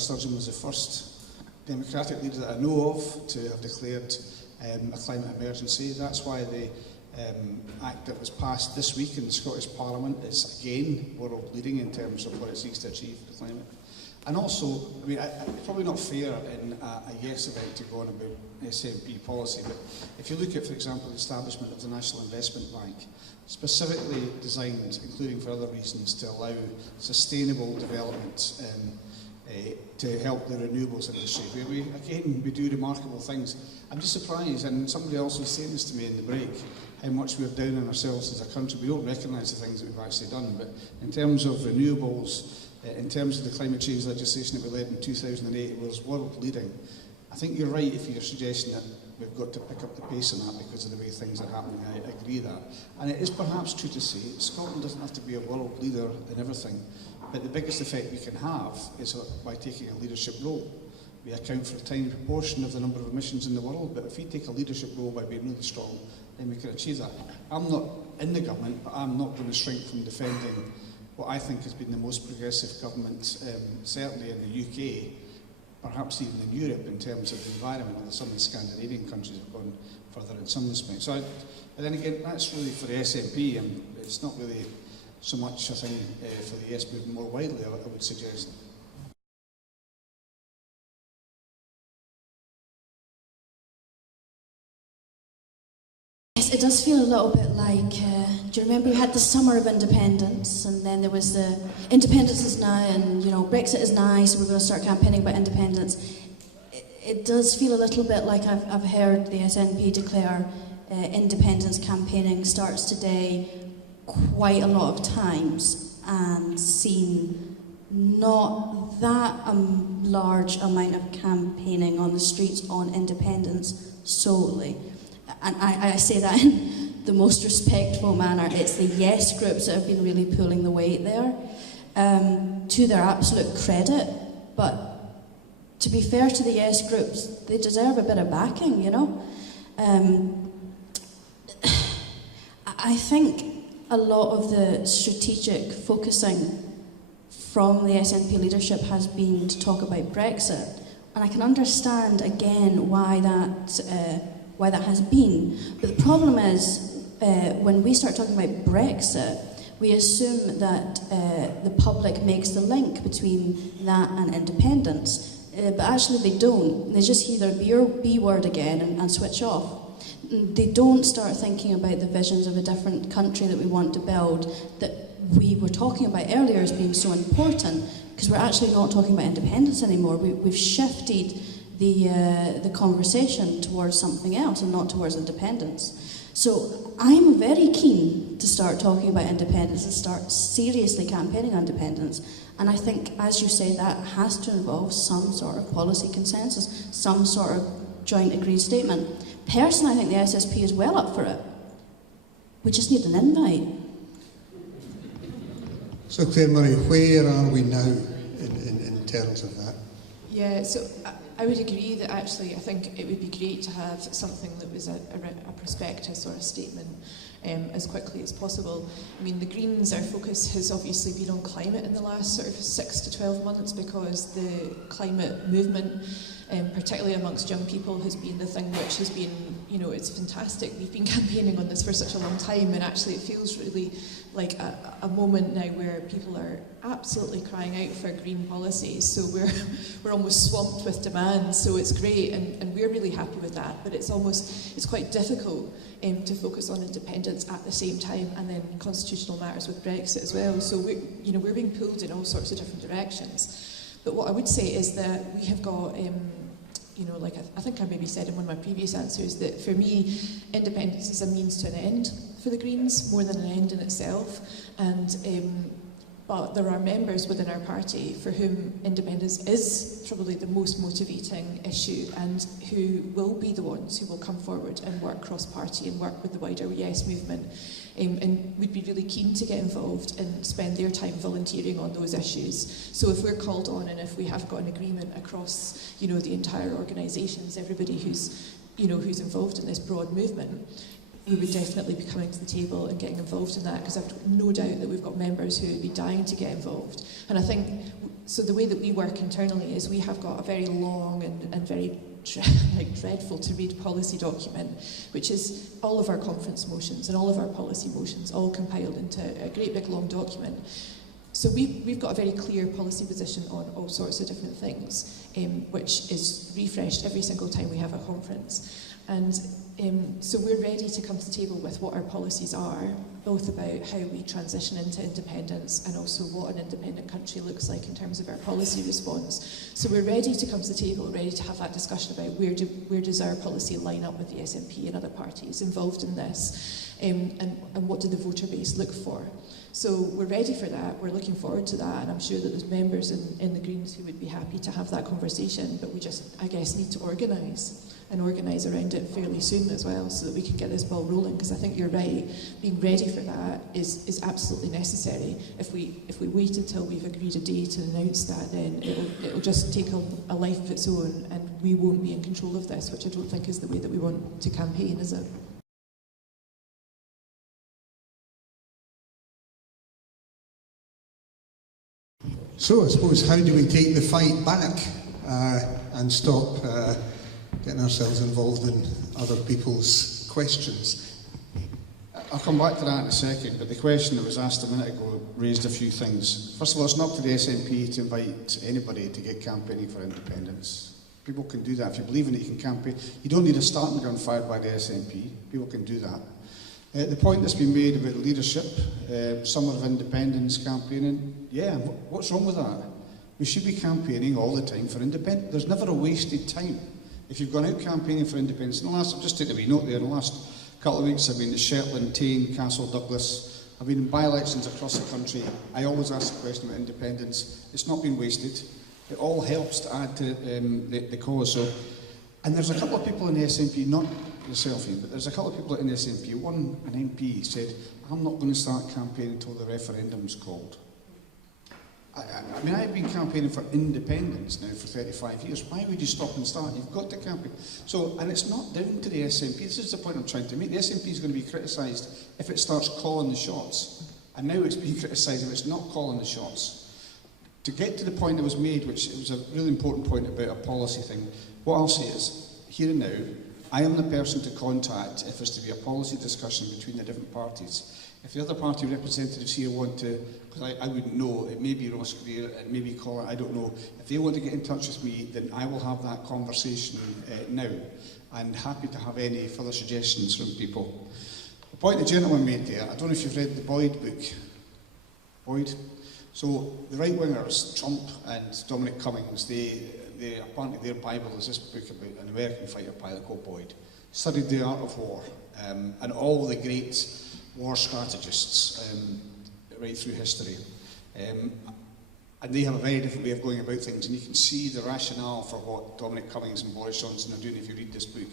Sturgeon was the first democratic leader that I know of to have declared a climate emergency. That's why the Act that was passed this week in the Scottish Parliament is again world leading in terms of what it seeks to achieve for the climate. And also, I mean, it's probably not fair in a yes event to go on about SNP policy, but if you look at, for example, the establishment of the National Investment Bank, specifically designed, including for other reasons, to allow sustainable development to help the renewables industry. We do remarkable things. I'm just surprised, and somebody else was saying this to me in the break, how much we're down on ourselves as a country. We don't recognise the things that we've actually done, but in terms of renewables, in terms of the climate change legislation that we led in 2008, it was world leading. I think you're right if you're suggesting that we've got to pick up the pace on that because of the way things are happening. I agree that. And it is perhaps true to say Scotland doesn't have to be a world leader in everything, but the biggest effect we can have is by taking a leadership role. We account for a tiny proportion of the number of emissions in the world, but if we take a leadership role by being really strong, then we can achieve that. I'm not in the government, but I'm not going to shrink from defending what I think has been the most progressive government, certainly in the UK, perhaps even in Europe, in terms of the environment, although some of the Scandinavian countries have gone further in some respects. So, but then again, that's really for the SNP, and it's not really so much a thing for the Yes movement more widely, I would suggest. It does feel a little bit like, do you remember we had the summer of independence, and then there was the independence is now, and you know, Brexit is now, so we're going to start campaigning about independence. It does feel a little bit like I've heard the SNP declare independence campaigning starts today quite a lot of times, and seen not that large amount of campaigning on the streets on independence solely. And I say that in the most respectful manner. It's the yes groups that have been really pulling the weight there, to their absolute credit. But to be fair to the yes groups, they deserve a bit of backing, you know. I think a lot of the strategic focusing from the SNP leadership has been to talk about Brexit. And I can understand, again, why that has been. But the problem is, when we start talking about Brexit, we assume that the public makes the link between that and independence. But actually they don't. They just hear the B word again and switch off. They don't start thinking about the visions of a different country that we want to build, that we were talking about earlier as being so important, because we're actually not talking about independence anymore. We've shifted the conversation towards something else and not towards independence. So I'm very keen to start talking about independence and start seriously campaigning on independence. And I think, as you say, that has to involve some sort of policy consensus, some sort of joint agreed statement. Personally, I think the SSP is well up for it. We just need an invite. So Claire Murray, where are we now in terms of that? Yeah, so I would agree that actually I think it would be great to have something that was a prospectus or a statement as quickly as possible. I mean, the Greens, our focus has obviously been on climate in the last sort of 6 to 12 months because the climate movement, particularly amongst young people, has been the thing which has been, you know, it's fantastic. We've been campaigning on this for such a long time, and actually it feels really like a moment now where people are absolutely crying out for green policies. So we're almost swamped with demand, so it's great, and we're really happy with that, but it's quite difficult to focus on independence at the same time, and then constitutional matters with Brexit as well. So we're being pulled in all sorts of different directions. But what I would say is that we have got, like I think I maybe said in one of my previous answers, that for me, independence is a means to an end for the Greens, more than an end in itself. And but there are members within our party for whom independence is probably the most motivating issue, and who will be the ones who will come forward and work cross-party and work with the wider Yes movement, and would be really keen to get involved and spend their time volunteering on those issues. So if we're called on, and if we have got an agreement across, the entire organisations, everybody who's involved in this broad movement, we would definitely be coming to the table and getting involved in that, because I've no doubt that we've got members who would be dying to get involved. And I think so the way that we work internally is we have got a very long and very dreadful to read policy document, which is all of our conference motions and all of our policy motions all compiled into a great big long document. So we've got a very clear policy position on all sorts of different things, which is refreshed every single time we have a conference. And so we're ready to come to the table with what our policies are, both about how we transition into independence and also what an independent country looks like in terms of our policy response. So we're ready to come to the table, ready to have that discussion about where does our policy line up with the SNP and other parties involved in this, and what do the voter base look for. So we're ready for that, we're looking forward to that, and I'm sure that there's members in the Greens who would be happy to have that conversation, but we just, I guess, need to organise around it fairly soon as well, so that we can get this ball rolling, because I think you're right, being ready for that is absolutely necessary. If we wait until we've agreed a day to announce that, then it'll just take a life of its own, and we won't be in control of this, which I don't think is the way that we want to campaign, is it? So I suppose, how do we take the fight back and stop getting ourselves involved in other people's questions? I'll come back to that in a second, but the question that was asked a minute ago raised a few things. First of all, it's not up to the SNP to invite anybody to get campaigning for independence. People can do that. If you believe in it, you can campaign. You don't need a starting gun fired by the SNP. People can do that. The point that's been made about leadership, summer of independence campaigning, yeah, what's wrong with that? We should be campaigning all the time for independence. There's never a wasted time. If you've gone out campaigning for independence, I've just taken a wee note there, in the last couple of weeks I've been to Shetland, Tane, Castle Douglas, I've been in by-elections across the country. I always ask the question about independence. It's not been wasted. It all helps to add to the cause. So, and there's a couple of people in the SNP, not yourself, Ian, but there's a couple of people in the SNP. One, an MP, said, I'm not going to start campaigning until the referendum's called. I mean, I've been campaigning for independence now for 35 years. Why would you stop and start? You've got to campaign. So, and it's not down to the SNP. This is the point I'm trying to make. The SNP is going to be criticised if it starts calling the shots. And now it's being criticised if it's not calling the shots. To get to the point that was made, which it was a really important point about a policy thing, what I'll say is, here and now, I am the person to contact if there's to be a policy discussion between the different parties. If the other party representatives here want to, because I wouldn't know, it may be Ross Greer, it may be Colin, I don't know. If they want to get in touch with me, then I will have that conversation now. I'm happy to have any further suggestions from people. The point the gentleman made there, I don't know if you've read the Boyd book. Boyd? So the right-wingers, Trump and Dominic Cummings, apparently their Bible is this book about an American fighter pilot called Boyd. Studied the art of war, and all the great war strategists right through history. And they have a very different way of going about things, and you can see the rationale for what Dominic Cummings and Boris Johnson are doing if you read this book.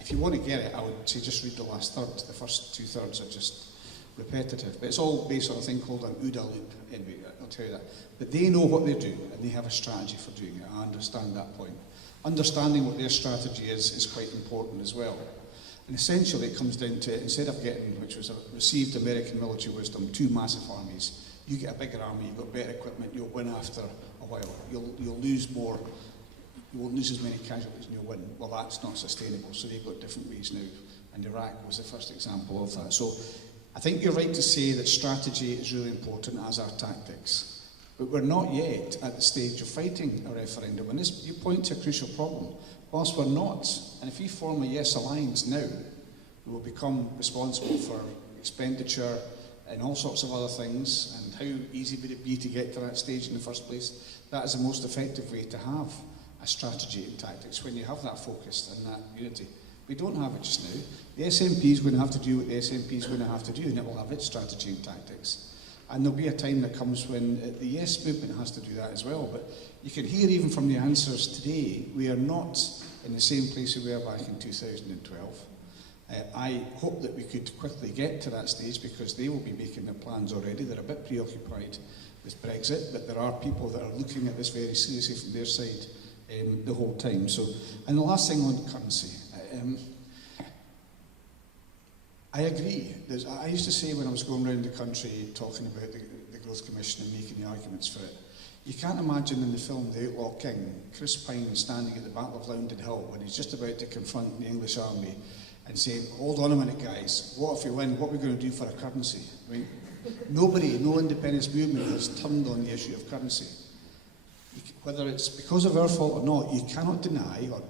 If you want to get it, I would say just read the last third. The first 2/3 are just repetitive. But it's all based on a thing called an OODA loop. Anyway, I'll tell you that. But they know what they're doing, and they have a strategy for doing it. I understand that point. Understanding what their strategy is quite important as well. And essentially it comes down to, instead of getting, which was a received American military wisdom, 2 massive armies, you get a bigger army, you've got better equipment, you'll win after a while. You'll lose more, you won't lose as many casualties and you'll win. Well, that's not sustainable, so they've got different ways now. And Iraq was the first example of that. So I think you're right to say that strategy is really important, as are tactics. But we're not yet at the stage of fighting a referendum. And this, you point to a crucial problem. Whilst we're not, and if we form a Yes Alliance now, we will become responsible for expenditure and all sorts of other things, and how easy would it be to get to that stage in the first place? That is the most effective way to have a strategy and tactics, when you have that focus and that unity. We don't have it just now. The SNP is going to have to do what the SNP is going to have to do, and it will have its strategy and tactics. And there'll be a time that comes when the Yes movement has to do that as well. But you can hear even from the answers today, we are not in the same place we were back in 2012. I hope that we could quickly get to that stage, because they will be making their plans already. They're a bit preoccupied with Brexit, but there are people that are looking at this very seriously from their side the whole time. So, and the last thing on currency. I agree. I used to say when I was going around the country talking about the Growth Commission and making the arguments for it, You can't imagine in the film The Outlaw King, Chris Pine standing at the Battle of Loudon Hill when he's just about to confront the English army and saying, hold on a minute guys, what if we win, what are we going to do for a currency? I mean, nobody, no independence movement has turned on the issue of currency. Whether it's because of our fault or not, you cannot deny, or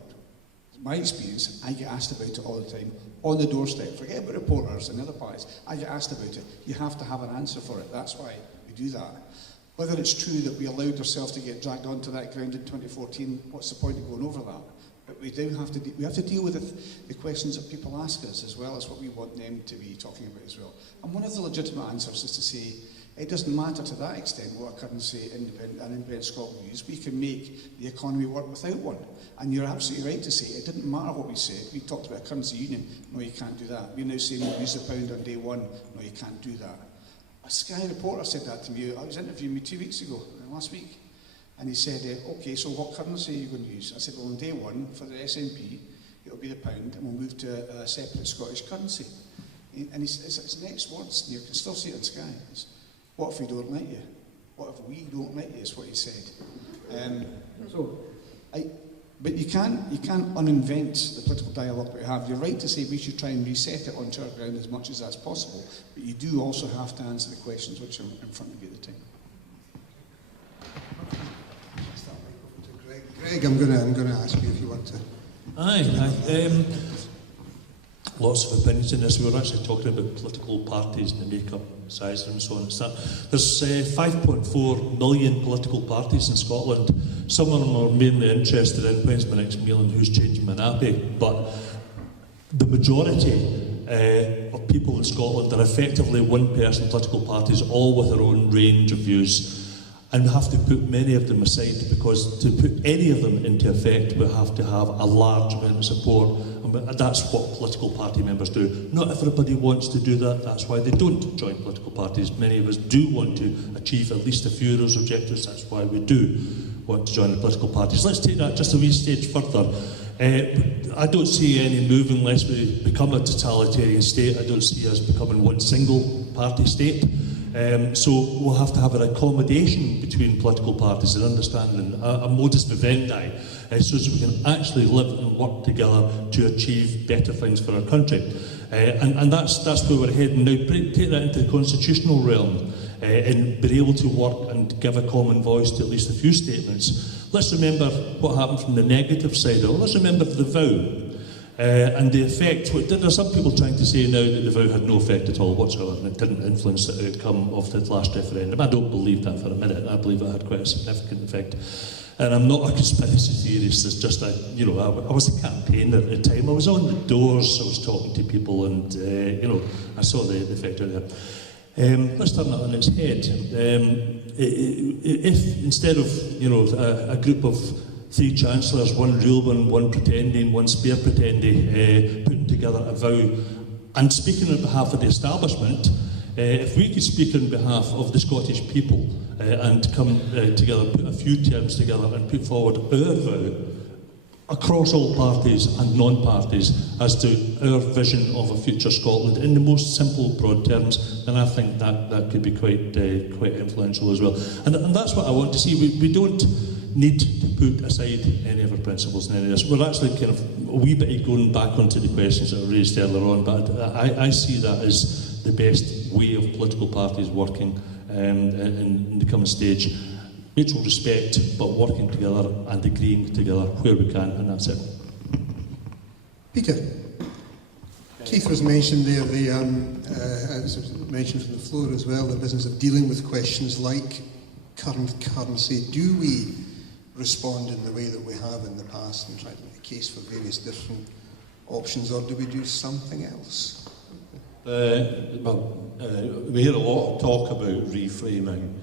my experience, I get asked about it all the time, on the doorstep. Forget about reporters and other parties. I get asked about it. You have to have an answer for it. That's why we do that. Whether it's true that we allowed ourselves to get dragged onto that ground in 2014, what's the point of going over that? But we do have to deal with the questions that people ask us, as well as what we want them to be talking about as well. And one of the legitimate answers is to say, it doesn't matter to that extent what a currency an independent Scotland use. We can make the economy work without one. And you're absolutely right to say it didn't matter what we said. We talked about a currency union. No, you can't do that. We're now saying we'll use the pound on day one. No, you can't do that. A Sky reporter said that to me. I was interviewing me 2 weeks ago, last week. And he said, OK, so what currency are you going to use? I said, well, on day one, for the SNP, it'll be the pound, and we'll move to a separate Scottish currency. And his next words, you can still see it on Sky, is, what if we don't like you? What if we don't like you, is what he said. But you can't uninvent the political dialogue that we have. You're right to say we should try and reset it onto our ground as much as that's possible, but you do also have to answer the questions which are in front of you at the time. Greg, I'm going to ask you if you want to. Aye. Lots of opinions in this. We were actually talking about political parties and the makeup, size and so on. There's 5.4 million political parties in Scotland. Some of them are mainly interested in when's my next meal and who's changing my nappy. But the majority of people in Scotland are effectively one-person political parties, all with their own range of views. And we have to put many of them aside, because to put any of them into effect, we have to have a large amount of support. And that's what political party members do. Not everybody wants to do that. That's why they don't join political parties. Many of us do want to achieve at least a few of those objectives. That's why we do want to join the political parties. Let's take that just a wee stage further. I don't see any move unless we become a totalitarian state. I don't see us becoming one single party state. So we'll have to have an accommodation between political parties and understanding a modus vivendi, so that we can actually live and work together to achieve better things for our country. And that's where we're heading now. Take that into the constitutional realm and be able to work and give a common voice to at least a few statements. Let's remember what happened from the negative side of it. Let's remember the vow. And the effect, there are some people trying to say now that the vow had no effect at all whatsoever, and it didn't influence the outcome of the last referendum. I don't believe that for a minute. I believe it had quite a significant effect. And I'm not a conspiracy theorist. It's just that, I was a campaigner at the time. I was on the doors, I was talking to people, and, I saw the effect out there. Let's turn that on its head. If instead of, a group of 3 chancellors, one real one, one pretending, one spare pretending, putting together a vow, and speaking on behalf of the establishment, if we could speak on behalf of the Scottish people and come together, put a few terms together and put forward our vow across all parties and non-parties as to our vision of a future Scotland in the most simple, broad terms, then I think that could be quite influential as well. And that's what I want to see. We don't need to put aside any of our principles in any of this. We're actually kind of a wee bit going back onto the questions that were raised earlier on, but I see that as the best way of political parties working in the coming stage. Mutual respect, but working together and agreeing together where we can, and that's it. Peter. Keith was mentioned there, as was mentioned from the floor as well, the business of dealing with questions like current currency. Do we respond in the way that we have in the past and try to make a case for various different options, or do we do something else? We hear a lot of talk about reframing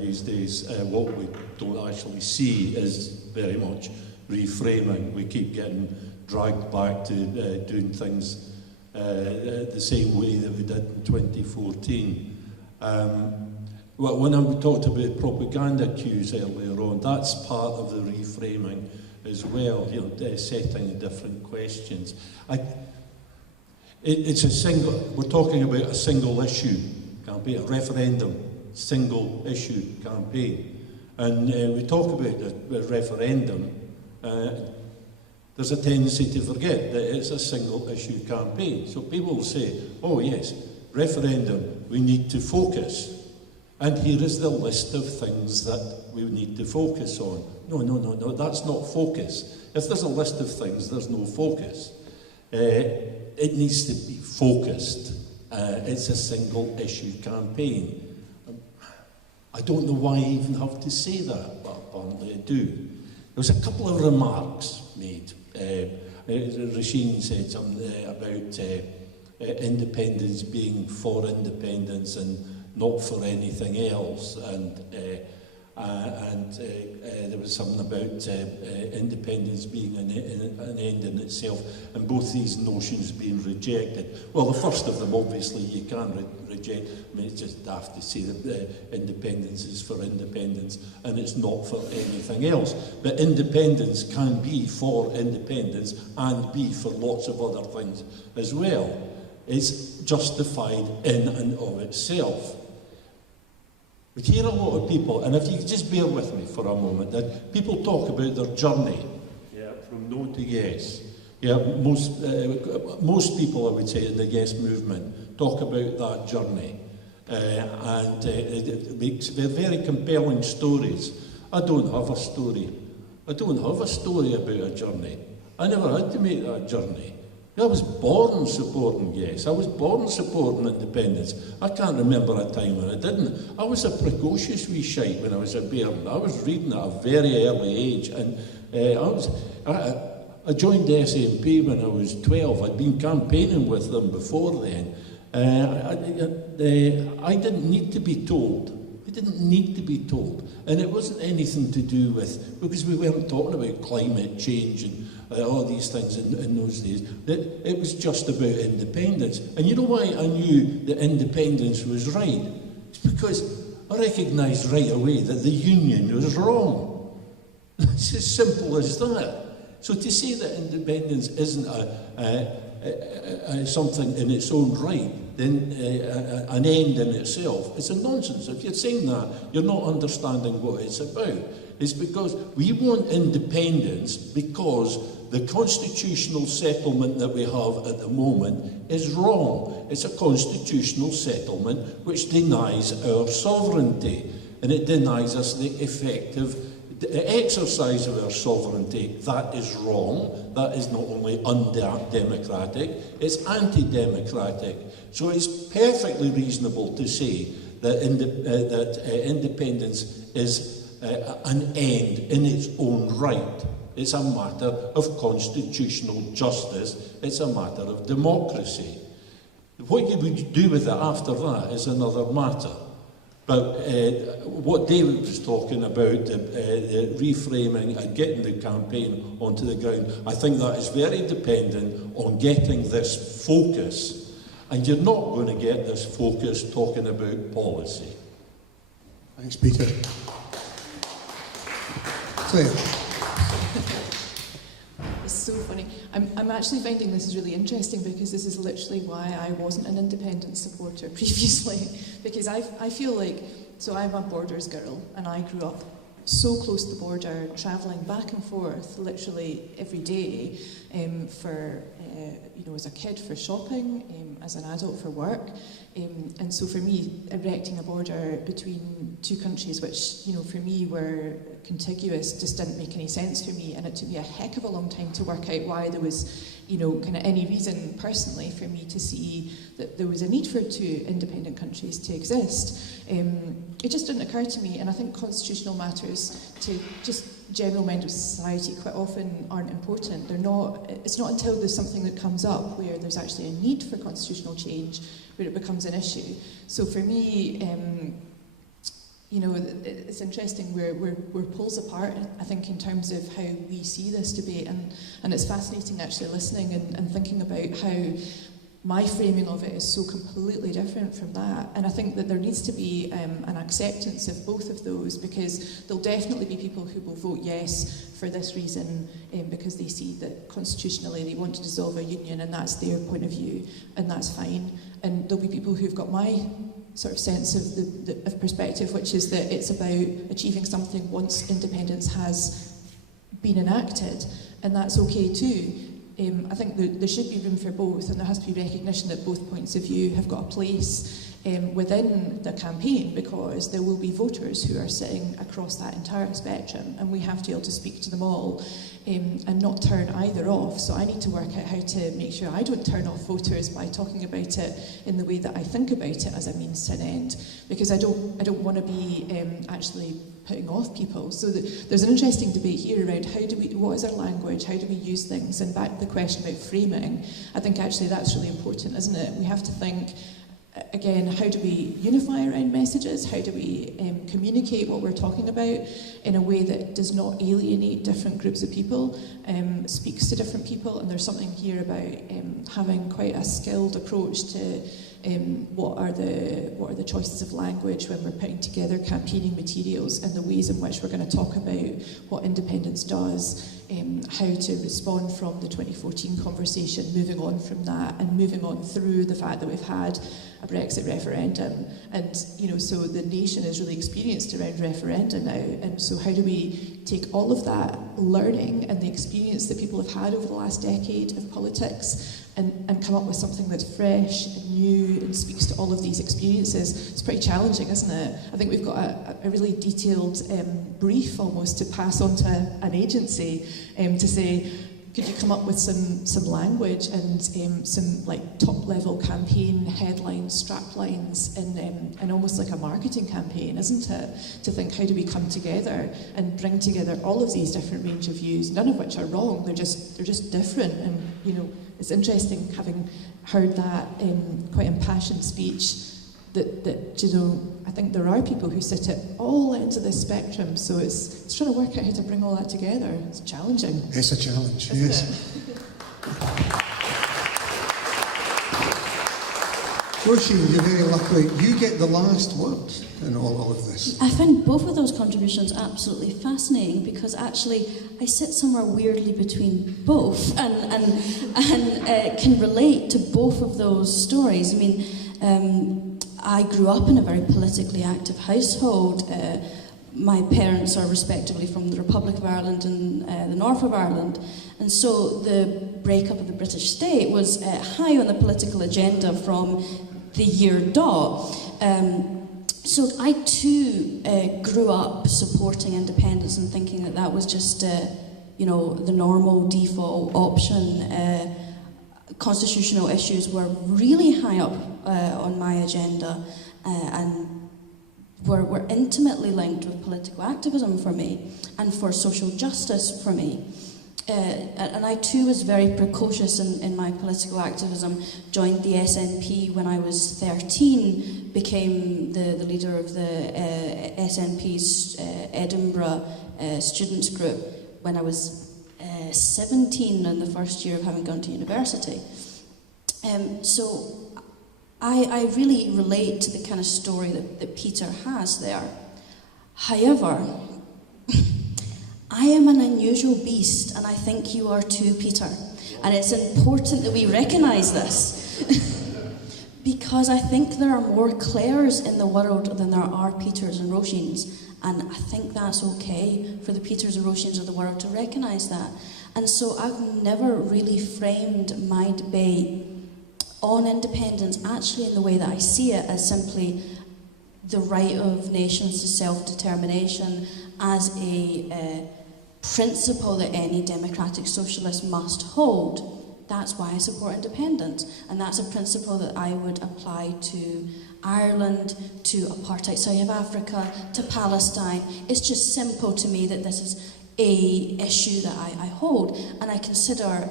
these days. What we don't actually see is very much reframing. We keep getting dragged back to doing things the same way that we did in 2014. When I talked about propaganda cues earlier on, that's part of the reframing as well, setting different questions. We're talking about a single issue campaign, a referendum, single issue campaign. And we talk about the referendum, there's a tendency to forget that it's a single issue campaign. So people will say, oh yes, referendum, we need to focus. And here is the list of things that we need to focus on. No, that's not focus. If there's a list of things, there's no focus. It needs to be focused. It's a single issue campaign. I don't know why I even have to say that, but apparently I do. There was a couple of remarks made. Rasheen said something about independence being for independence and not for anything else, and there was something about independence being an end in itself, and both these notions being rejected. Well, the first of them, obviously, you can't reject. I mean, it's just daft to say that independence is for independence and it's not for anything else. But independence can be for independence and be for lots of other things as well. It's justified in and of itself. We hear a lot of people, and if you could just bear with me for a moment, that people talk about their journey, from no to yes. Most people, I would say, in the yes movement talk about that journey, and it makes very compelling stories. I don't have a story. I don't have a story about a journey. I never had to make that journey. I was born supporting yes. I was born supporting independence. I can't remember a time when I didn't. I was a precocious wee shite when I was a bairn. I was reading at a very early age, and I joined the SNP when I was 12. I'd been campaigning with them before then. I didn't need to be told. I didn't need to be told. And it wasn't anything to do with, because we weren't talking about climate change and all these things in those days. It was just about independence. And you know why I knew that independence was right? It's because I recognised right away that the union was wrong. It's as simple as that. So to say that independence isn't something in its own right, then an end in itself, it's a nonsense. If you're saying that, you're not understanding what it's about. It's because we want independence because the constitutional settlement that we have at the moment is wrong. It's a constitutional settlement which denies our sovereignty, and it denies us the effective exercise of our sovereignty. That is wrong. That is not only undemocratic, it's anti-democratic. So it's perfectly reasonable to say that independence is an end in its own right. It's a matter of constitutional justice. It's a matter of democracy. What you would do with it after that is another matter. But what David was talking about, reframing and getting the campaign onto the ground, I think that is very dependent on getting this focus. And you're not going to get this focus talking about policy. Thanks, Peter. Claire. It's so funny. I'm actually finding this is really interesting because this is literally why I wasn't an independent supporter previously. Because I feel like, so I'm a Borders girl and I grew up so close to the border, travelling back and forth literally every day for, as a kid for shopping, as an adult for work. And so for me, erecting a border between two countries, which, for me were contiguous, just didn't make any sense for me. And it took me a heck of a long time to work out why there was, kind of any reason personally for me to see that there was a need for two independent countries to exist. It just didn't occur to me, and I think constitutional matters to just general members of society quite often aren't important. It's not until there's something that comes up where there's actually a need for constitutional change where it becomes an issue. So for me, it's interesting, we're poles apart, I think, in terms of how we see this debate, and it's fascinating actually listening and thinking about how my framing of it is so completely different from that. And I think that there needs to be an acceptance of both of those, because there'll definitely be people who will vote yes for this reason, because they see that constitutionally they want to dissolve a union and that's their point of view, and that's fine. And there'll be people who've got my sort of sense of perspective, which is that it's about achieving something once independence has been enacted, and that's okay too. I think there should be room for both, and there has to be recognition that both points of view have got a place within the campaign, because there will be voters who are sitting across that entire spectrum, and we have to be able to speak to them all and not turn either off. So I need to work out how to make sure I don't turn off voters by talking about it in the way that I think about it as a means to an end, because I don't want to be actually putting off people. So there's an interesting debate here around what is our language, how do we use things, and back to the question about framing, I think actually that's really important, isn't it? We have to think, again, how do we unify around messages? How do we communicate what we're talking about in a way that does not alienate different groups of people, speaks to different people? And there's something here about having quite a skilled approach to what are the choices of language when we're putting together campaigning materials, and the ways in which we're going to talk about what independence does, how to respond from the 2014 conversation, moving on from that, and moving on through the fact that we've had a Brexit referendum, and so the nation is really experienced around referenda now, and so how do we take all of that learning and the experience that people have had over the last decade of politics and come up with something that's fresh and new and speaks to all of these experiences? It's pretty challenging, isn't it? I think we've got a really detailed brief almost to pass on to an agency to say, could you come up with some language and some like top level campaign headlines, strap lines, and almost like a marketing campaign, isn't it? To think, how do we come together and bring together all of these different range of views, none of which are wrong, they're just different. And it's interesting, having heard that quite impassioned speech, that I think there are people who sit at all ends of this spectrum, so it's trying to work out how to bring all that together. It's challenging. It's a challenge, yes. Roisin, you're very lucky. You get the last word in all of this. I find both of those contributions absolutely fascinating, because actually I sit somewhere weirdly between both and can relate to both of those stories. I mean, I grew up in a very politically active household. My parents are respectively from the Republic of Ireland and the North of Ireland, and so the breakup of the British state was high on the political agenda from the year dot. So I too grew up supporting independence and thinking that was just the normal default option. Constitutional issues were really high up on my agenda and were intimately linked with political activism for me and for social justice for me. And I too was very precocious in my political activism, joined the SNP when I was 13, became the leader of the SNP's Edinburgh students group when I was 17 in the first year of having gone to university. So I really relate to the kind of story that Peter has there. However, I am an unusual beast, and I think you are too, Peter. And it's important that we recognise this. Because I think there are more Claires in the world than there are Peters and Roishins. And I think that's okay for the Peters and Roishins of the world to recognise that. And so I've never really framed my debate on independence actually in the way that I see it, as simply the right of nations to self-determination as a principle that any democratic socialist must hold. That's why I support independence, and that's a principle that I would apply to Ireland, to apartheid South Africa, to Palestine. It's just simple to me that this is a issue that I hold, and I consider,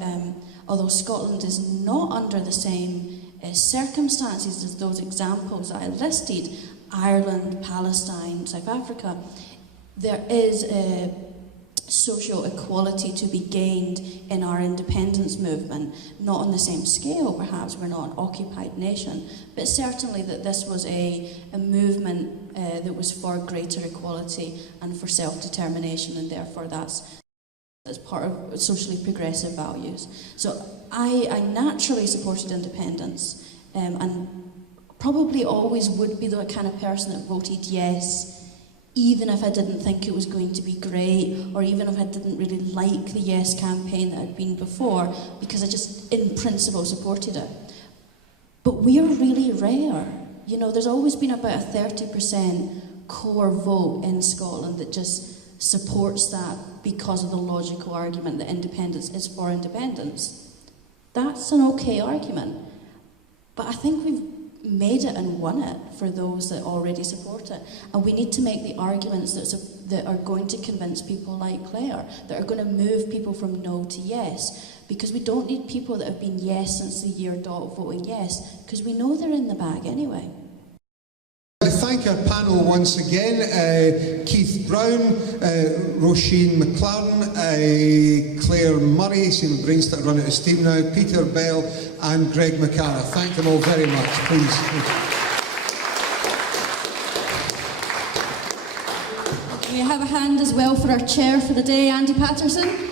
although Scotland is not under the same circumstances as those examples that I listed, Ireland, Palestine, South Africa, there is a social equality to be gained in our independence movement, not on the same scale perhaps, we're not an occupied nation, but certainly that this was a movement that was for greater equality and for self-determination, and therefore that's part of socially progressive values. So I naturally supported independence, and probably always would be the kind of person that voted yes, even if I didn't think it was going to be great, or even if I didn't really like the yes campaign that had been before, because I just, in principle, supported it. But we're really rare. You know, there's always been about a 30% core vote in Scotland that just supports that because of the logical argument that independence is for independence. That's an okay argument. But I think we've made it and won it for those that already support it. And we need to make the arguments that are going to convince people like Claire, that are going to move people from no to yes. Because we don't need people that have been yes since the year dot voting yes, because we know they're in the bag anyway. I thank our panel once again, Keith Brown, Roisin McLaren, Claire Murray, seeing the brains start running out of steam now, Peter Bell and Greg McCara. Thank them all very much, please. We have a hand as well for our chair for the day, Andy Patterson.